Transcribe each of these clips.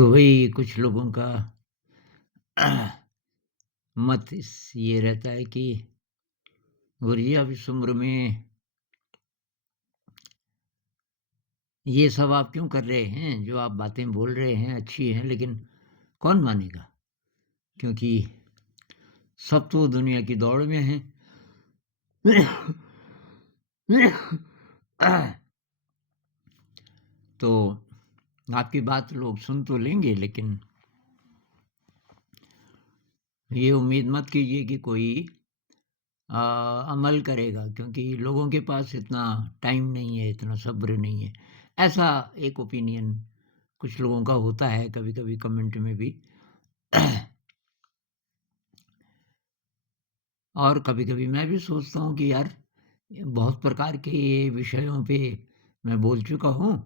तो वही कुछ लोगों का मत ये रहता है कि गुरुजी आप इस उम्र में ये सब आप क्यों कर रहे हैं? जो आप बातें बोल रहे हैं अच्छी हैं, लेकिन कौन मानेगा? क्योंकि सब तो दुनिया की दौड़ में हैं। तो आपकी बात लोग सुन तो लेंगे, लेकिन ये उम्मीद मत कीजिए कि कोई अमल करेगा, क्योंकि लोगों के पास इतना टाइम नहीं है, इतना सब्र नहीं है। ऐसा एक ओपिनियन कुछ लोगों का होता है कभी-कभी कमेंट में भी। और कभी-कभी मैं भी सोचता हूँ कि यार, बहुत प्रकार के विषयों पे मैं बोल चुका हूँ।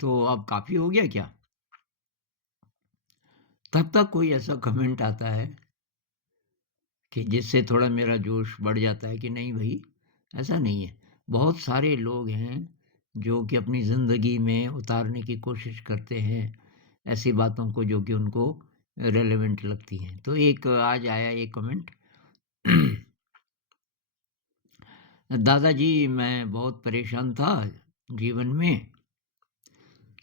तो अब काफ़ी हो गया क्या? तब तक कोई ऐसा कमेंट आता है कि जिससे थोड़ा मेरा जोश बढ़ जाता है कि नहीं भई, ऐसा नहीं है। बहुत सारे लोग हैं जो कि अपनी ज़िंदगी में उतारने की कोशिश करते हैं, ऐसी बातों को जो कि उनको रेलेवेंट लगती हैं। तो एक आज आया एक कमेंट। दादाजी मैं बहुत परेशान था जीवन में,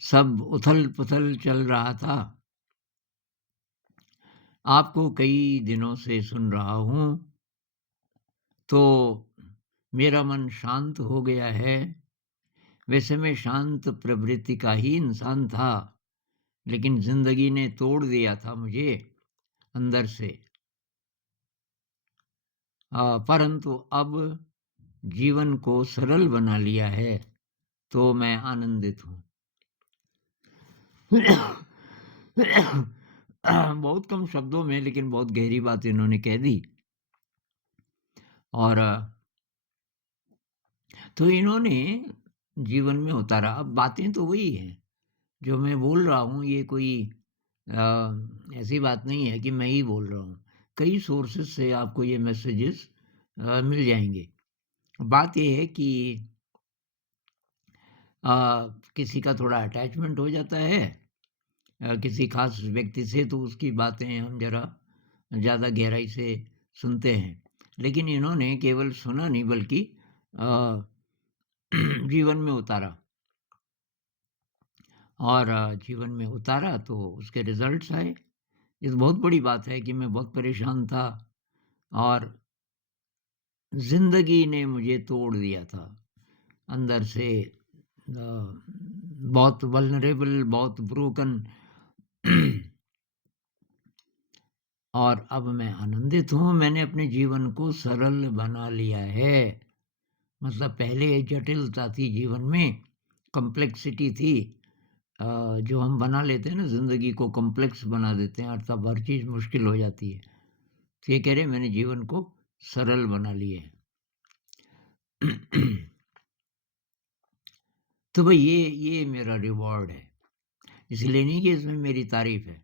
सब उथल-पुथल चल रहा था। आपको कई दिनों से सुन रहा हूँ, तो मेरा मन शांत हो गया है। वैसे मैं शांत प्रवृत्ति का ही इंसान था, लेकिन ज़िंदगी ने तोड़ दिया था मुझे अंदर से। परंतु अब जीवन को सरल बना लिया है, तो मैं आनंदित हूँ। बहुत कम शब्दों में लेकिन बहुत गहरी बात इन्होंने कह दी। और तो इन्होंने जीवन में उतारा। अब बातें तो वही हैं, जो मैं बोल रहा हूँ, ये कोई ऐसी बात नहीं है कि मैं ही बोल रहा हूँ। कई सोर्सेज़ से आपको ये मैसेजेस मिल जाएँगे। बात ये है कि अ, किसी का थोड़ा अटैचमेंट हो जाता है किसी ख़ास व्यक्ति से, तो उसकी बातें हम ज़रा ज़्यादा गहराई से सुनते हैं। लेकिन इन्होंने केवल सुना नहीं, बल्कि अ, जीवन में उतारा। और जीवन में उतारा तो उसके रिज़ल्ट्स आए। ये तो बहुत बड़ी बात है कि मैं बहुत परेशान था और ज़िंदगी ने मुझे तोड़ दिया था अंदर से। बहुत वल्नरेबल, बहुत ब्रोकन। और अब मैं आनंदित हूँ, मैंने अपने जीवन को सरल बना लिया है। मतलब पहले जटिलता थी जीवन में, कॉम्प्लेक्सिटी थी। जो हम बना लेते हैं ना, ज़िंदगी को कॉम्प्लेक्स बना देते हैं और तब हर चीज़ मुश्किल हो जाती है। तो ये कह रहे हैं मैंने जीवन को सरल बना लिए है। तो भाई ये मेरा रिवॉर्ड है। इसलिए नहीं कि इसमें मेरी तारीफ़ है,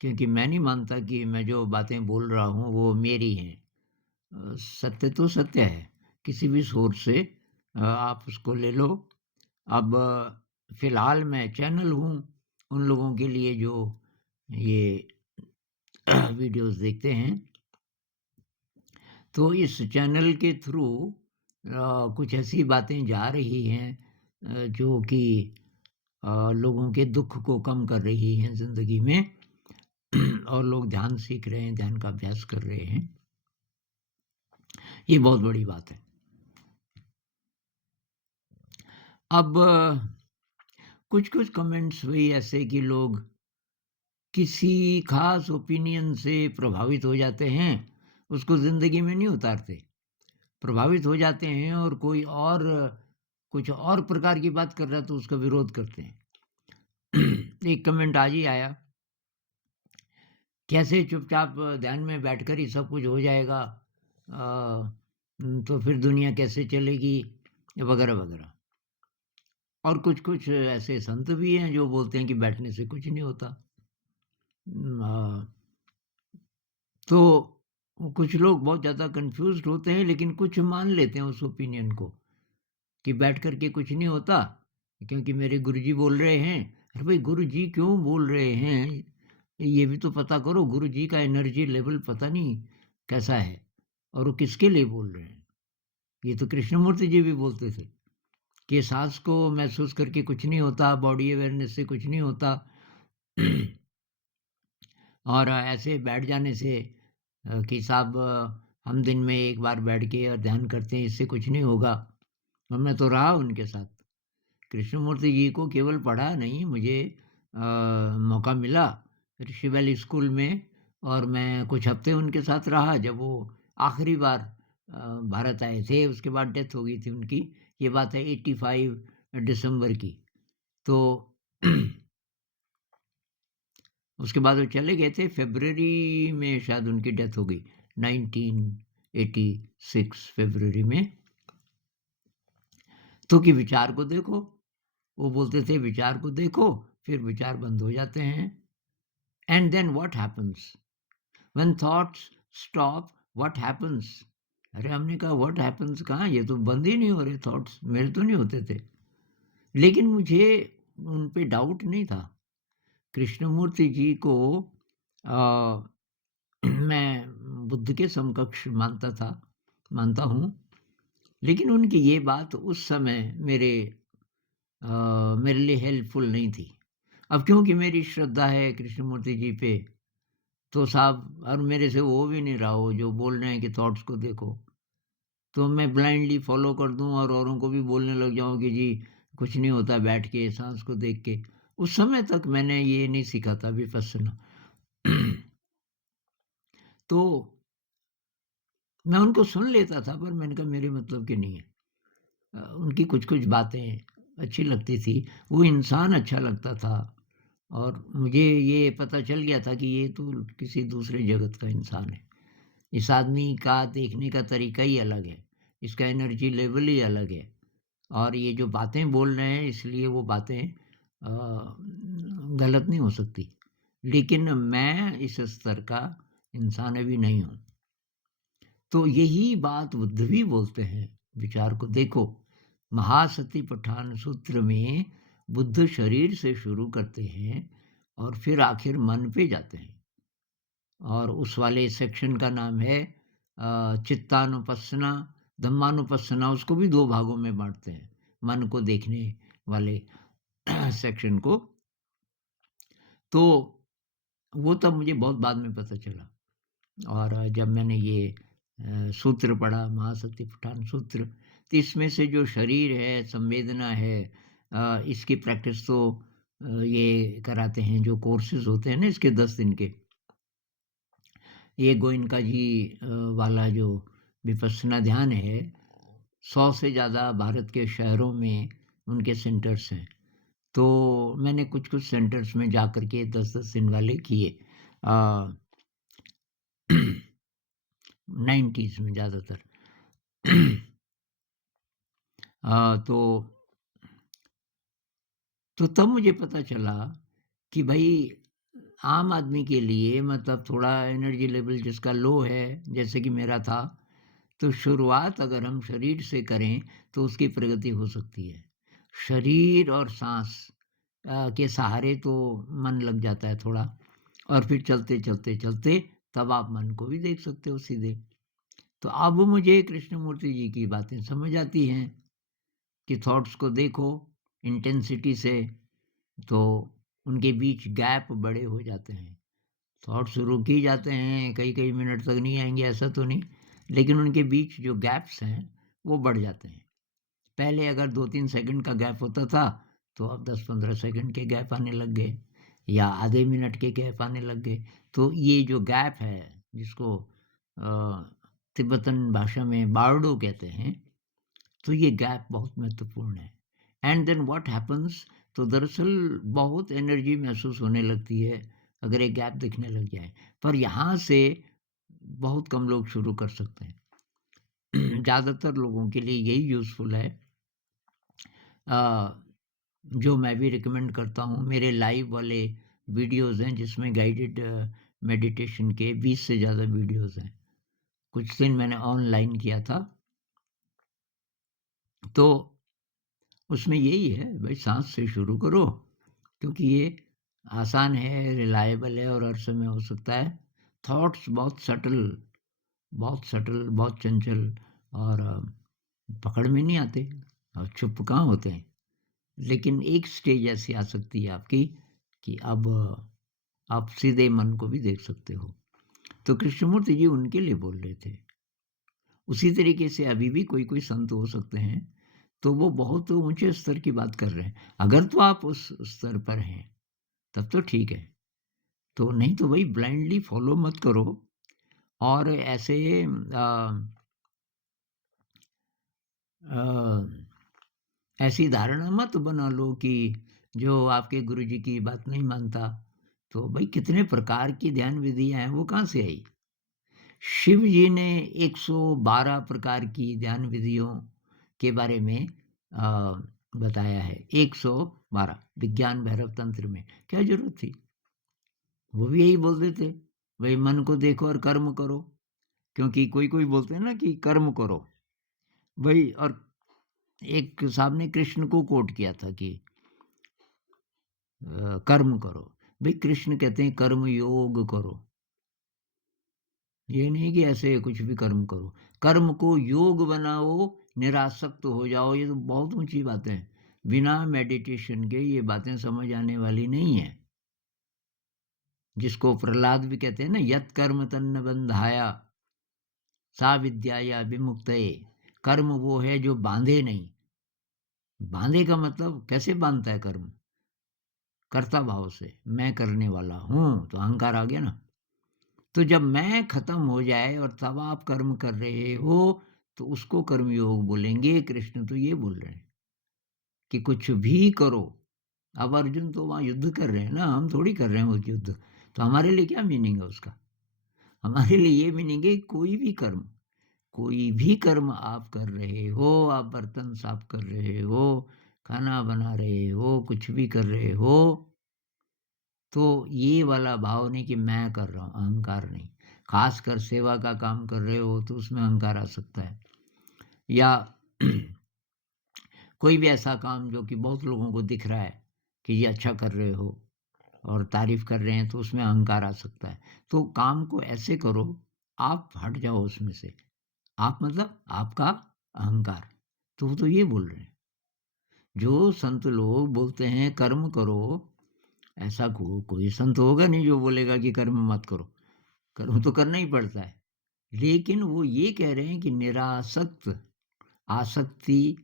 क्योंकि मैं नहीं मानता कि मैं जो बातें बोल रहा हूँ वो मेरी हैं। सत्य तो सत्य है, किसी भी सोर्स से आप उसको ले लो। अब फ़िलहाल मैं चैनल हूँ उन लोगों के लिए जो ये वीडियोज़ देखते हैं। तो इस चैनल के थ्रू कुछ ऐसी बातें जा रही हैं जो कि लोगों के दुःख को कम कर रही हैं ज़िंदगी में। और लोग ध्यान सीख रहे हैं, ध्यान का अभ्यास कर रहे हैं। ये बहुत बड़ी बात है। अब कुछ-कुछ कमेंट्स वही ऐसे कि लोग किसी ख़ास ओपिनियन से प्रभावित हो जाते हैं, उसको ज़िंदगी में नहीं उतारते। प्रभावित हो जाते हैं और कोई और कुछ और प्रकार की बात कर रहा है तो उसका विरोध करते हैं। एक कमेंट आज ही आया, कैसे चुपचाप ध्यान में बैठकर ही सब कुछ हो जाएगा, तो फिर दुनिया कैसे चलेगी, वगैरह वगैरह। और कुछ-कुछ ऐसे संत भी हैं जो बोलते हैं कि बैठने से कुछ नहीं होता। अ, तो कुछ लोग बहुत ज़्यादा कन्फ्यूज़्ड होते हैं, लेकिन कुछ मान लेते हैं उस ओपिनियन को कि बैठ कर के कुछ नहीं होता, क्योंकि मेरे गुरुजी बोल रहे हैं, अरे भाई गुरु जी क्यों बोल रहे हैं? ये भी तो पता करो, गुरु जी का एनर्जी लेवल पता नहीं कैसा है और वो किसके लिए बोल रहे हैं। ये तो कृष्णमूर्ति जी भी बोलते थे कि साँस को महसूस करके कुछ नहीं होता, बॉडी अवेयरनेस से कुछ नहीं होता और ऐसे बैठ जाने से कि साहब हम दिन में एक बार बैठ के और ध्यान करते हैं, इससे कुछ नहीं होगा। और मैं तो रहा उनके साथ। कृष्णमूर्ति जी को केवल पढ़ा नहीं, मुझे मौका मिला ऋषि वैली स्कूल में और मैं कुछ हफ्ते उनके साथ रहा जब वो आखिरी बार भारत आए थे, उसके बाद डेथ हो गई थी उनकी। ये बात है 85 दिसंबर की। तो उसके बाद वो चले गए थे, फ़रवरी में शायद उनकी डेथ हो गई, 1986 फ़रवरी में। तो कि विचार को देखो, वो बोलते थे विचार को देखो, फिर विचार बंद हो जाते हैं। And then what happens? When thoughts stop what happens? अरे हमने कहा व्हाट हैपेंस कहाँ? ये तो बंद ही नहीं हो रहे थॉट्स, मेरे तो नहीं होते थे। लेकिन मुझे उन पे डाउट नहीं था। कृष्णमूर्ति जी को अ, मैं बुद्ध के समकक्ष मानता हूँ। लेकिन उनकी ये बात उस समय मेरे लिए हेल्पफुल नहीं थी। अब क्योंकि मेरी श्रद्धा है कृष्णमूर्ति जी पे, तो साहब और मेरे से वो भी नहीं रहा वो जो बोल रहे हैं कि थॉट्स को देखो। तो मैं ब्लाइंडली फ़ॉलो कर दूँ और औरों को भी बोलने लग जाऊँ कि जी कुछ नहीं होता बैठ के साँस को देख के। उस समय तक मैंने ये नहीं सीखा था विपस्सना। तो मैं उनको सुन लेता था पर मैंने कहा मेरे मतलब की नहीं है। उनकी कुछ-कुछ बातें अच्छी लगती थी, वो इंसान अच्छा लगता था और मुझे ये पता चल गया था कि ये तो किसी दूसरे जगत का इंसान है। इस आदमी का देखने का तरीका ही अलग है, इसका एनर्जी लेवल ही अलग है और ये जो बातें बोल रहे हैं इसलिए वो बातें गलत नहीं हो सकती। लेकिन मैं इस स्तर का इंसान अभी नहीं हूँ। तो यही बात बुद्ध भी बोलते हैं, विचार को देखो। महासतिपट्ठान सूत्र में बुद्ध शरीर से शुरू करते हैं और फिर आखिर मन पे जाते हैं और उस वाले सेक्शन का नाम है चित्तानुपස්සना, धम्मानुपස්සना उसको भी 2 भागों में बाँटते हैं, मन को देखने वाले सेक्शन को। तो वो तब मुझे बहुत बाद में पता चला। और जब मैंने ये सूत्र पढ़ा महासतिपट्ठान सूत्र, तो इसमें से जो शरीर है, संवेदना है इसकी प्रैक्टिस तो ये कराते हैं जो कोर्सेज़ होते हैं ना इसके 10 दिन के। ये गोइनका जी वाला जो विपस्सना ध्यान है, 100 से ज़्यादा भारत के शहरों में उनके सेंटर्स हैं। तो मैंने कुछ-कुछ सेंटर्स में जाकर के 10-10 दिन वाले किए। अ, 90s में ज़्यादातर। तो तब मुझे पता चला कि भई आम आदमी के लिए मतलब थोड़ा एनर्जी लेवल जिसका लो है, जैसे कि मेरा था, तो शुरुआत अगर हम शरीर से करें, तो उसकी प्रगति हो सकती है। शरीर और साँस के सहारे तो मन लग जाता है थोड़ा और फिर चलते तब आप मन को भी देख सकते हो सीधे। तो अब मुझे कृष्णमूर्ति जी की बातें समझ आती हैं कि थॉट्स को देखो इंटेंसिटी से, तो उनके बीच गैप बड़े हो जाते हैं। थॉट्स रुक ही जाते हैं, कई-कई मिनट तक नहीं आएँगे ऐसा तो नहीं, लेकिन उनके बीच जो गैप्स हैं, वो बढ़ जाते हैं। पहले अगर 2-3 सेकंड का गैप होता था, तो अब 10-15 सेकंड के गैप आने लग गए या आधे मिनट के गैप आने लग गए। तो ये जो गैप है, जिसको तिब्बतन भाषा में बार्डो कहते हैं, तो ये गैप बहुत महत्वपूर्ण है। And then what happens? तो दरअसल बहुत एनर्जी महसूस होने लगती है, अगर एक गैप दिखने लग जाए। पर यहाँ से बहुत कम लोग शुरू कर सकते हैं। ज़्यादातर लोगों के लिए यही यूज़फुल है। अ, जो मैं भी रिकमेंड करता हूँ, मेरे लाइव वाले वीडियोज़ हैं जिसमें गाइडेड मेडिटेशन के 20 से ज़्यादा वीडियोज़ हैं। कुछ दिन मैंने ऑनलाइन किया था। तो उसमें यही है, भई साँस से शुरू करो क्योंकि ये आसान है, रिलायबल है और हर समय हो सकता है। थॉट्स बहुत सटल, बहुत चंचल और पकड़ में नहीं आते और चुप कहाँ होते हैं। लेकिन एक स्टेज ऐसी आ सकती है आपकी कि अब आप सीधे मन को भी देख सकते हो। तो कृष्णमूर्ति जी उनके लिए बोल रहे थे। उसी तरीके से अभी भी कोई-कोई संत हो सकते हैं, तो वो बहुत ऊँचे स्तर की बात कर रहे हैं। अगर तो आप उस स्तर पर हैं, तब तो ठीक है। तो नहीं तो भई ब्लाइंडली फ़ॉलो मत करो और ऐसे अ, ऐसी धारणा मत बना लो कि जो आपके गुरुजी की बात नहीं मानता, तो भई कितने प्रकार की ध्यान विधियाँ हैं, वो कहाँ से आई? शिव जी ने 112 प्रकार की ध्यान विधियों के बारे में बताया है। 112 विज्ञान भैरव तंत्र में। क्या ज़रूरत थी? वो भी यही बोलते थे, भई मन को देखो और कर्म करो। क्योंकि कोई-कोई बोलते हैं ना कि कर्म करो। वही और एक साहब ने कृष्ण को कोट किया था कि कर्म करो। भई कृष्ण कहते हैं कर्म योग करो। ये नहीं कि ऐसे कुछ भी कर्म करो। कर्म को योग बनाओ, निरासक्त हो जाओ, ये तो बहुत ऊँची बातें हैं। बिना मेडिटेशन के ये बातें समझ आने वाली नहीं हैं। जिसको प्रहलाद भी कहते हैं ना, यत् कर्म तन्न बन्धाय सा विद्याया विमुक्तये। कर्म वो है जो बाँधे नहीं। बाँधे का मतलब कैसे बाँधता है कर्म? कर्ता भाव से, मैं करने वाला हूँ, तो अहंकार आ गया ना। तो जब मैं खत्म हो जाए और तब आप कर्म कर रहे हो, तो उसको कर्मयोग बोलेंगे। कृष्ण तो ये बोल रहे हैं कि कुछ भी करो। अब अर्जुन तो वहाँ युद्ध कर रहे हैं ना, हम थोड़ी कर रहे हैं वो युद्ध। तो हमारे लिए क्या मीनिंग है उसका? हमारे लिए ये मीनिंग है कोई भी कर्म आप कर रहे हो, आप बर्तन साफ कर रहे हो, खाना बना रहे हो, कुछ भी कर रहे हो, तो ये वाला भाव नहीं कि मैं कर रहा हूँ, अहंकार नहीं। ख़ासकर सेवा का काम कर रहे हो तो उसमें अहंकार आ सकता है। या कोई भी ऐसा काम जो कि बहुत लोगों को दिख रहा है कि ये अच्छा कर रहे हो और तारीफ़ कर रहे हैं तो उसमें अहंकार आ सकता है। तो काम को ऐसे करो, आप हट जाओ उसमें से। आप मतलब आपका अहंकार। तो वो तो ये बोल रहे हैं। जो संत लोग बोलते हैं कर्म करो, ऐसा कोई संत होगा नहीं जो बोलेगा कि कर्म मत करो। कर्म तो करना ही पड़ता है। लेकिन वो ये कह रहे हैं कि निरासक्त, आसक्ति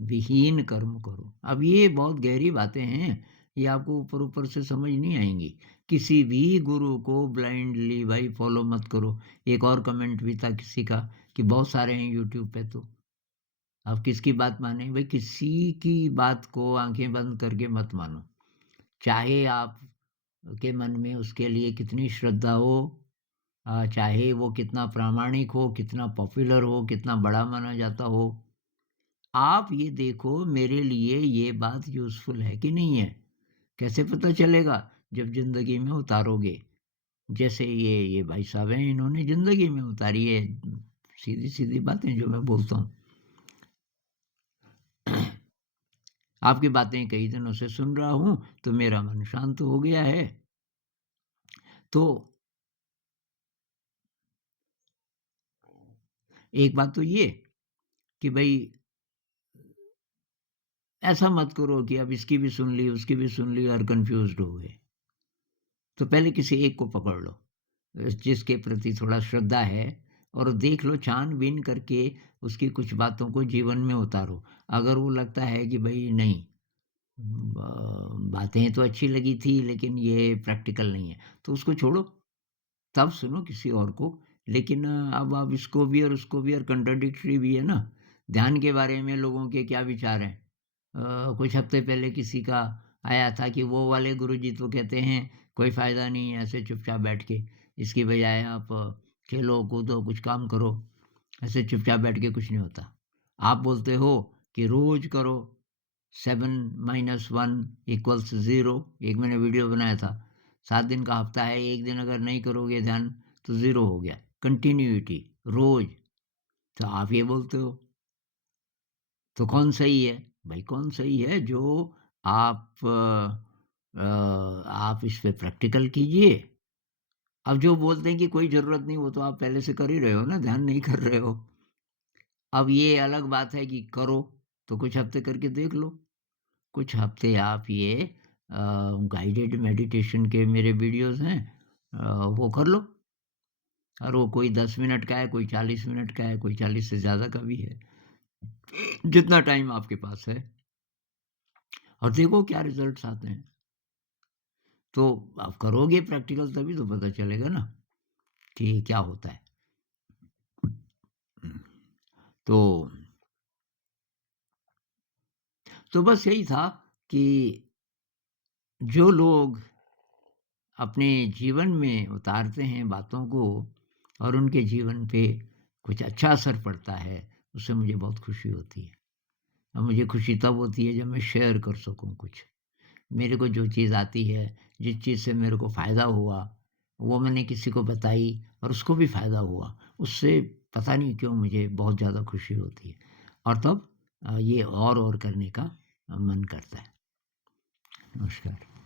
विहीन कर्म करो। अब ये बहुत गहरी बातें हैं, ये आपको ऊपर-ऊपर से समझ नहीं आएँगी। किसी भी गुरु को ब्लाइंडली भाई फ़ॉलो मत करो। एक और कमेंट भी था किसी का कि बहुत सारे हैं यूट्यूब पे तो। अब किसकी बात मानें? भई किसी की बात को आँखें बंद करके मत मानो। चाहे आप के मन में उसके लिए कितनी श्रद्धा हो, चाहे वो कितना प्रामाणिक हो, कितना पॉपुलर हो, कितना बड़ा माना जाता हो, आप ये देखो मेरे लिए ये बात यूज़फुल है कि नहीं है? कैसे पता चलेगा? जब ज़िंदगी में उतारोगे। जैसे ये भाई साहब हैं, इन्होंने ज़िंदगी में उतारी है, सीधी-सीधी बातें जो मैं बोलता हूँ। आपकी बातें कई दिनों से सुन रहा हूँ, तो मेरा मन शांत हो गया है। तो एक बात तो ये कि भई ऐसा मत करो कि अब इसकी भी सुन ली, उसकी भी सुन ली और कन्फ्यूज़्ड हो गए। तो पहले किसी एक को पकड़ लो, जिसके प्रति थोड़ा श्रद्धा है और देख लो छान-बीन करके उसकी कुछ बातों को जीवन में उतारो। अगर वो लगता है कि भई नहीं बातें तो अच्छी लगी थी लेकिन ये प्रैक्टिकल नहीं है, तो उसको छोड़ो, तब सुनो किसी और को। लेकिन अब इसको भी और उसको भी और कंट्राडिक्टरी भी है ना। ध्यान के बारे में लोगों के क्या विचार हैं? कुछ हफ्ते पहले किसी का आया था कि वो वाले गुरुजी तो कहते हैं कोई फ़ायदा नहीं है ऐसे चुपचाप बैठ के, इसकी बजाय आप खेलो, कूदो, कुछ काम करो, ऐसे चुपचाप बैठ के कुछ नहीं होता। आप बोलते हो कि रोज़ करो 7 माइनस 1 इक्वल्स 0। एक मैंने वीडियो बनाया था, 7 दिन का हफ्ता है, 1 दिन अगर नहीं करोगे ध्यान तो 0 हो गया। कंटिन्यूटी रोज़, तो आप ये बोलते हो। तो कौन सही है? भई कौन सही है जो आप आप इस पे प्रैक्टिकल कीजिए। अब जो बोलते हैं कि कोई ज़रूरत नहीं, वो तो आप पहले से कर ही रहे हो ना, ध्यान नहीं कर रहे हो। अब ये अलग बात है कि करो, तो कुछ हफ़्ते करके देख लो। कुछ हफ़्ते आप ये गाइडेड मेडिटेशन के मेरे वीडियोज़ हैं, वो कर लो। और वो कोई 10 मिनट का है, कोई 40 मिनट का है, कोई 40 से ज़्यादा का भी है। जितना टाइम आपके पास है, और देखो क्या रिज़ल्ट्स आते हैं। तो आप करोगे प्रैक्टिकल तभी तो पता चलेगा ना कि क्या होता है। तो बस यही था कि जो लोग अपने जीवन में उतारते हैं बातों को और उनके जीवन पे कुछ अच्छा असर पड़ता है, उससे मुझे बहुत खुशी होती है। और मुझे खुशी तब होती है जब मैं शेयर कर सकूँ कुछ। मेरे को जो चीज़ आती है, जिस चीज़ से मेरे को फ़ायदा हुआ, वो मैंने किसी को बताई और उसको भी फ़ायदा हुआ। उससे पता नहीं क्यों मुझे बहुत ज़्यादा खुशी होती है, और तब ये और करने का मन करता है। नमस्कार।